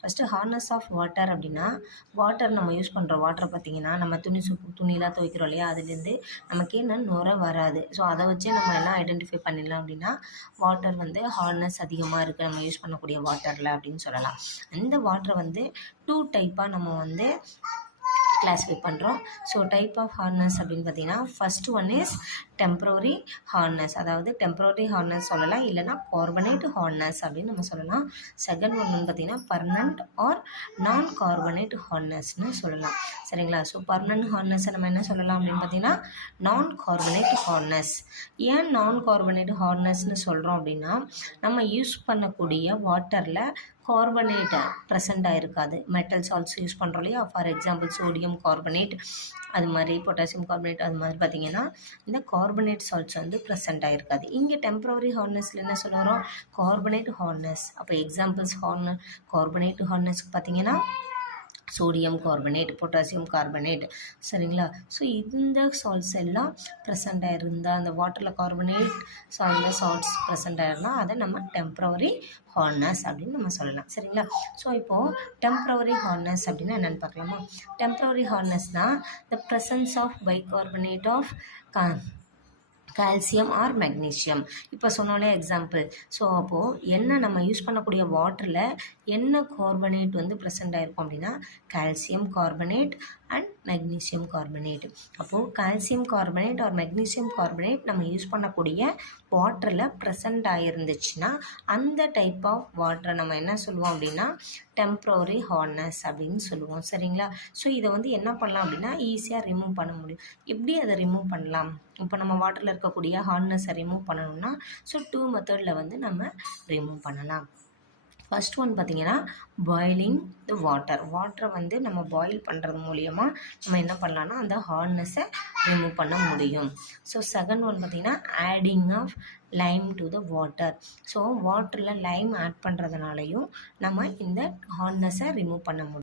First hardness of water அப்படின்னா, water நம்ம use பண்ணுற வாட்டரை பார்த்திங்கன்னா, நம்ம துணிலாம் துவைக்கிறோம் இல்லையா, அதுலேருந்து நமக்கு என்ன நுரை வராது. ஸோ அதை வச்சே நம்ம என்ன ஐடென்டிஃபை பண்ணிடலாம் அப்படின்னா, வாட்டர் வந்து ஹார்ட்னஸ் அதிகமாக இருக்குது நம்ம யூஸ் பண்ணக்கூடிய வாட்டரில் அப்படின்னு சொல்லலாம். அந்த வாட்டரை வந்து 2 டைப்பாக நம்ம வந்து கிளாஸிஃபை பண்ணுறோம். ஸோ டைப் ஆஃப் ஹார்ட்னஸ் அப்படின்னு பார்த்தீங்கன்னா, first one is temporary hardness, அதாவது டெம்பரரி ஹார்ட்னஸ் சொல்லலாம், இல்லைனா கார்பனேட் ஹார்ட்னஸ் அப்படின்னு நம்ம சொல்லலாம். செகண்ட் ஒன் வந்து பார்த்தீங்கன்னா பர்மனண்ட் ஆர் நான் கார்பனேட் ஹார்ட்னஸ்னு சொல்லலாம். சரிங்களா? ஸோ பர்மனண்ட் ஹார்ட்னஸை நம்ம என்ன சொல்லலாம் அப்படின்னு பார்த்தீங்கன்னா, நான் கார்பனேட் ஹார்ட்னஸ். ஏன் நான் கார்பனேட் ஹார்ட்னஸ்னு சொல்கிறோம் அப்படின்னா, நம்ம யூஸ் பண்ணக்கூடிய வாட்டரில் கார்பனேட் ப்ரெசண்ட் ஆகிருக்காது. மெட்டல் சால்ட்ஸ் யூஸ் பண்ணுறோம் இல்லையா, ஃபார் எக்ஸாம்பிள் சோடியம் கார்பனேட், அது மாதிரி பொட்டாசியம் கார்பனேட், அது மாதிரி பார்த்திங்கன்னா இந்த கார்பனேட் சால்ட்ஸ் வந்து ப்ரெசண்ட் ஆகிருக்காது. இங்கே டெம்பரரி ஹார்ட்னஸில் என்ன சொல்ல வரோம், கார்பனேட் ஹார்ட்னஸ். அப்போ எக்ஸாம்பிள்ஸ் கார்பனேட் ஹார்ட்னஸ்க்கு பார்த்திங்கன்னா சோடியம் கார்பனேட், பொட்டாசியம் கார்பனேட். சரிங்களா? ஸோ இந்த சால்ட்ஸ் எல்லாம் ப்ரெசண்ட் ஆகிருந்தால், அந்த வாட்டரில் கார்பனேட் சால்ட்ஸ் ப்ரெசண்ட் ஆகிருந்தால் அதை நம்ம டெம்பரரி ஹார்ட்னஸ் அப்படின்னு நம்ம சொல்லலாம். சரிங்களா? ஸோ இப்போது டெம்பரரி ஹார்ட்னஸ் அப்படின்னா என்னென்னு பார்க்கலாமா? டெம்பரரி ஹார்ட்னஸ்னால் the presence of bicarbonate of calcium or magnesium. இப்போ சொன்னாலே எக்ஸாம்பிள். ஸோ அப்போது என்ன நம்ம யூஸ் பண்ணக்கூடிய வாட்டரில் என்ன கார்பனேட் வந்து ப்ரெசண்ட் ஆகிருக்கும் அப்படின்னா, calcium carbonate and magnesium carbonate. அப்போது calcium carbonate or magnesium carbonate நம்ம யூஸ் பண்ணக்கூடிய வாட்டரில் ப்ரெசண்ட் ஆகிருந்துச்சுன்னா அந்த டைப் ஆஃப் வாட்டரை நம்ம என்ன சொல்லுவோம் அப்படின்னா டெம்பரரி ஹார்ட்னஸ் அப்படின்னு சொல்லுவோம். சரிங்களா? ஸோ இதை வந்து என்ன பண்ணலாம் அப்படின்னா ஈஸியாக ரிமூவ் பண்ண முடியும். எப்படி அதை ரிமூவ் பண்ணலாம்? இப்போ நம்ம வாட்டரில் இருக்கக்கூடிய ஹார்ட்னஸை ரிமூவ் பண்ணணும்னா ஸோ 2 மெத்தடில் வந்து நம்ம ரிமூவ் பண்ணலாம். ஃபர்ஸ்ட் ஒன் பார்த்திங்கன்னா பாயிலிங் த வாட்டரை வந்து நம்ம பாயில் பண்ணுறது மூலிமா நம்ம என்ன பண்ணலான்னா அந்த ஹார்ட்னஸை ரிமூவ் பண்ண முடியும். ஸோ செகண்ட் ஒன் பார்த்திங்கன்னா adding of lime to the water. So வாட்டரில் லைம் ஆட் பண்ணுறதுனாலையும் நம்ம இந்த ஹார்ட்னஸை ரிமூவ் பண்ண முடியும்.